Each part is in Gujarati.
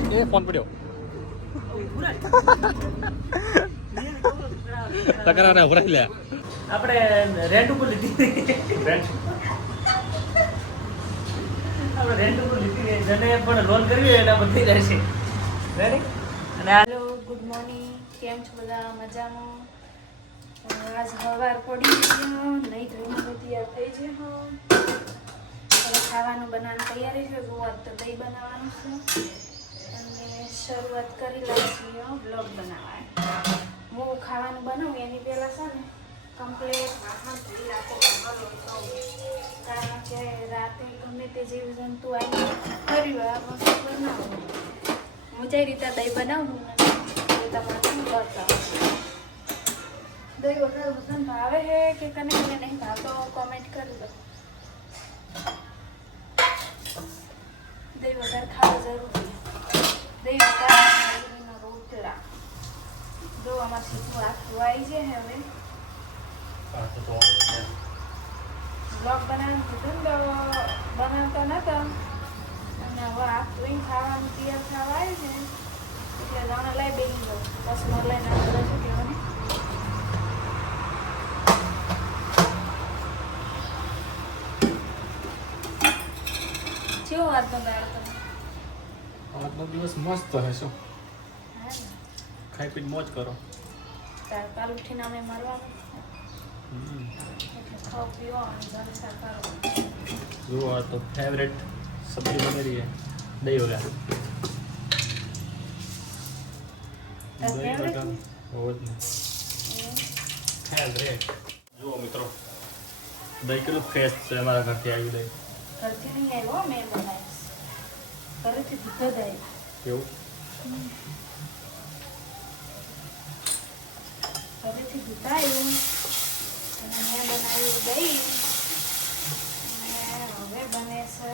એ ફોન પડ્યો તકરાર ઉભરાઈ લે આપણે રેન્ટ ઉપર લીધી આપણે રેન્ટ ઉપર લીધી જેને પણ લોન કરવી હોય એના પર થઈ જાય છે રેડી અને હેલો ગુડ મોર્નિંગ કેમ છો બધા મજામાં આજ સવાર પડી ગયો નહીં ધોઈને તૈયાર થઈ છે હવે ખાવાનું બનાવવાની તૈયારી છે આજ તો દહીં બનાવવાનું છે અને શરૂઆત કરી લઈએ છીએ બ્લોગ બનાવવા હું ખાવાનું બનાવું એની પહેલાં છે ને કમ્પ્લીટ વાસણ ધોઈ રાખો કારણ કે રાતે ગમે તે જીવ જંતુ આવીને કર્યું આ વસ્તુ બનાવું હું જે રીતે દહીં બનાવું ને એ તમારે શું કરતા દહીં વગર વસન ભાવે છે કે કને નહીં ભાવતો કોમેન્ટ કરી દો દહીં વગર ખાવા જરૂરી દહીં વગર રોટલા જો આમાં સીધું આખું આવી જાય હવે બ્લોગ બનાવવાનું કીધું ને બનાવતા નતા અને હવે આ ધોઈને ખાવાનું તૈયાર થવા આવે છે એટલે જાણે લઈ બેસી જાઉં બસ મોર લઈને આપણે શું કહેવાનું કેવો આજનો દાળ તમે આજનો દિવસ મસ્ત હશે ખાઈ પીને મોજ કરો કાલ ઉઠીને અમે મળવાનું એટલે ખાવ પીવાનું જલસા કરો જુઓ આ તો ફેવરેટ સબ્જી બની રહી છે દહીં વગર ફેવરેટ જુઓ મિત્રો દહીં કેટલું ફ્રેશ છે અમારા ઘરથી આવ્યું દહીં ઘરથી નહીં આવ્યો મેં બનાવીશ ઘરેથી દૂધ જ કેવું ઘરેથી દૂધ આવ્યું અને મેં બનાવ્યું દહીં અને હવે બને છે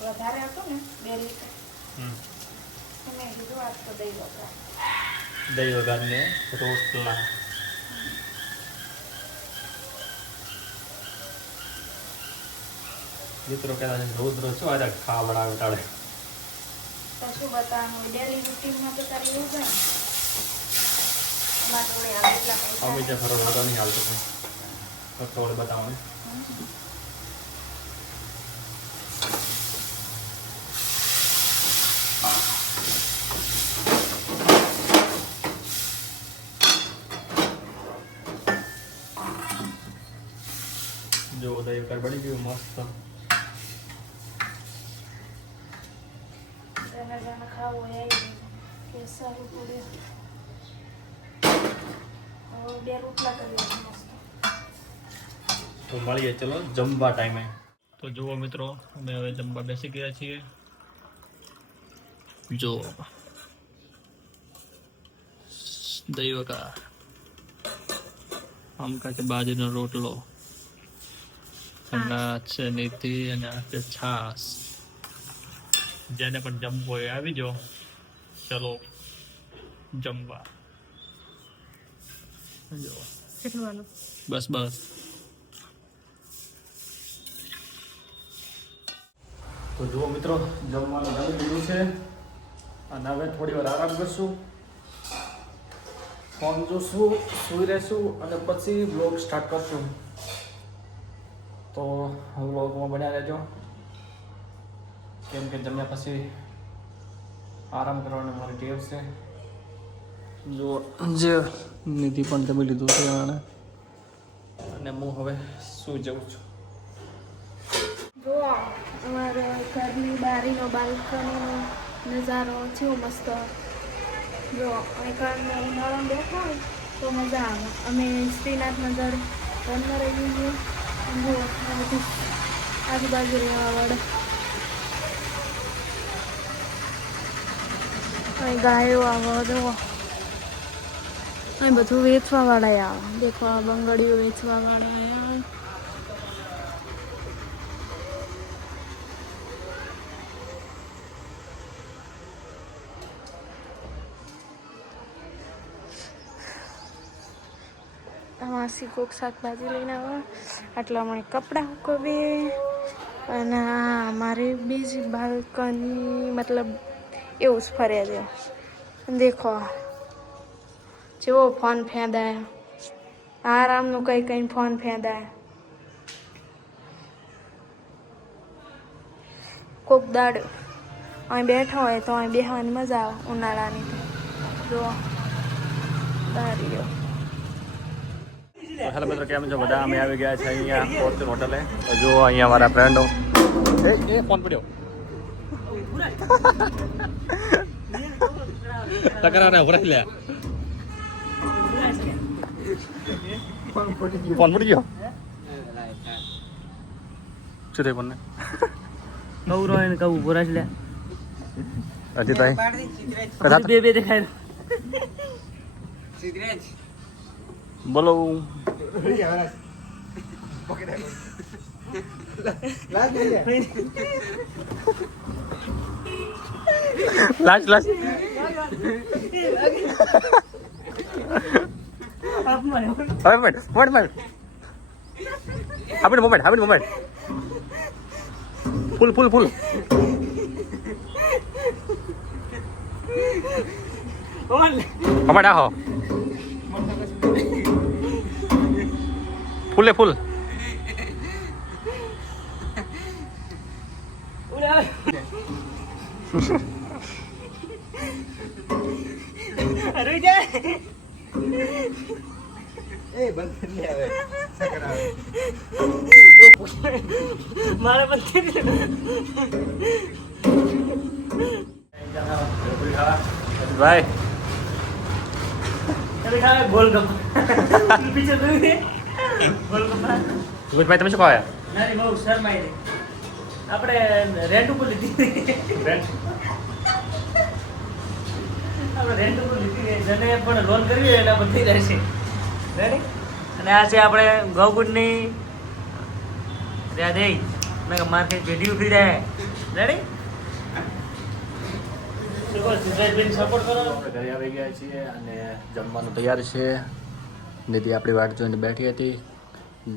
વધારે હતું ને 2 લીટર મેં કીધું આજ તો દહીં વગર દહીં વગરને રોટલા મિત્રો કહેતા છે રોજ રોજ શું આજે ખાવા બનાવે ટાળે તો શું બતાવવાનું હોય ડેલી રૂટીનમાં તો તારી એવું છે અમારા જોડે આ એટલા પૈસા અમે ત્યાં ફરવા વાળો નહીં હાલતો કંઈ થોડે બતાવવાનું જો દહીં વગર બની ગયું મસ્ત જેને જેને ખાવું હોય આવી કે સારું પૂરી હવે 2 રોટલા કરીએ મસ્ત તો મળીએ ચલો જમવા ટાઈમે તો જુઓ મિત્રો અમે હવે જમવા બેસી ગયા છીએ જો દહીં વગર આમ કાંઈ બાજરીનો રોટલો અને છે નીતિ અને આ છે છાસ જેને પણ જમવું હોય આવી જાઓ ચલો જમવા જો બસ બસ તો જુઓ મિત્રો જમવાનું જમી લીધું છે અને હવે થોડી વાર આરામ કરશું ફોન જોશું સૂઈ રહેશું અને પછી બ્લોગ સ્ટાર્ટ કરશું તો બ્લોગમાં બન્યા રહેજો કેમ કે જમ્યા પછી આરામ કરવાની મારી ટેવ છે જો જે નિધિ પણ જમી લીધું છે અને હું હવે સૂઈ જાઉં છું જો અમારા ઘરની બારીનો બાલ્કનીનો નજારો કેવો મસ્ત જો અહીં ઉનાળો બેઠા હોય તો મજા આવે અમે શ્રીનાથ નગર રનમાં રહી છીએ જો બધી આજુબાજુ રહેવાવાળા અહીં ગાયો આવે જુઓ અહીં બધું વેચવાવાળા આવે દેખો આ બંગડીઓ વેચવાવાળા આવ્યા માસી કોક શાકભાજી લઈને આવે આટલા મને કપડાં હુકવે અને આ મારી બીજી બાલ્કની મતલબ એવું જ ફરે છે દેખો જેવો ફોન ફેંદાય આરામનું કઈ કઈ ફોન ફેંદાય કોક દાડ અહીં બેઠો હોય તો અહીં બેહવાની મજા આવે ઉનાળાની તો જો સારી રહ્યો હેલો મિત્રો, કેમ છો બધા? અમે આવી ગયા છે અહીંયા ફોર્ચ્યુન હોટલે. તો જો અહીંયા મારા ફ્રેન્ડો એ ફોન પડ્યો તકરાર ઉભરાઈ લે. ફોન પડી ગયો. શું થયું ફોનને? કવું રોય ને કવું બોરાશ લે અજીતભાઈ બે બે દેખાય બોલો. લાસ્ટ લાસ્ટ મોમેન્ટ ફૂલ મોમેન્ટ આહો ફૂલે ફૂલ મારે પણ ભાઈ ગોલગપ્પા પીછે ગોલગપ્પા ભાઈ તમે શું ખાયા? નાની બહુ શરમાઈ રહી. આપણે રેન્ટ ઉપર લીધી આપણે રેન્ટ ઉપર લીધી જેને પણ લોન કરવી હોય એના પર થઈ જાય છે. રેડી? અને આ છે આપણે ગૌકુંડની ત્યાં દઈ મેં માર્કેટ ભેટી ઉભી રહે. રેડી? સપોર્ટ કરો. આપણે ઘરે આવી ગયા છીએ અને જમવાનું તૈયાર છે. નિધિ આપણી વાટ જોઈને બેઠી હતી.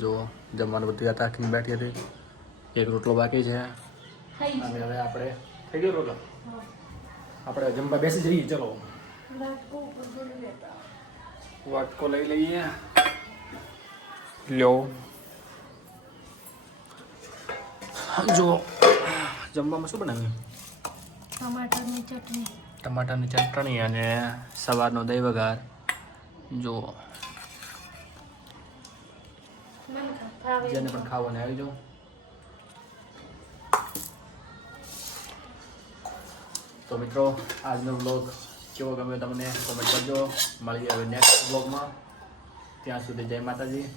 જો જમવાનું બધું યાદ રાખીને બેઠી હતી. એક રોટલો બાકી છે અને હવે આપણે થઈ ગયો રોટલો. આપણે જમવા બેસી જઈએ. ચલો વાટકો લઈ લઈએ. લ્યો જો જમવામાં શું બનાવ્યું? ટમાટરની ચટણી ટમાટાની ચટણી અને સવારનો દહીં વઘાર. જો જેને પણ ખાવાને આવી જાઓ. તો મિત્રો, આજનો વ્લોગ કેવો ગમ્યો તમને કોમેન્ટ કરજો. મળીએ હવે નેક્સ્ટ વ્લોગમાં. ત્યાં સુધી જય માતાજી.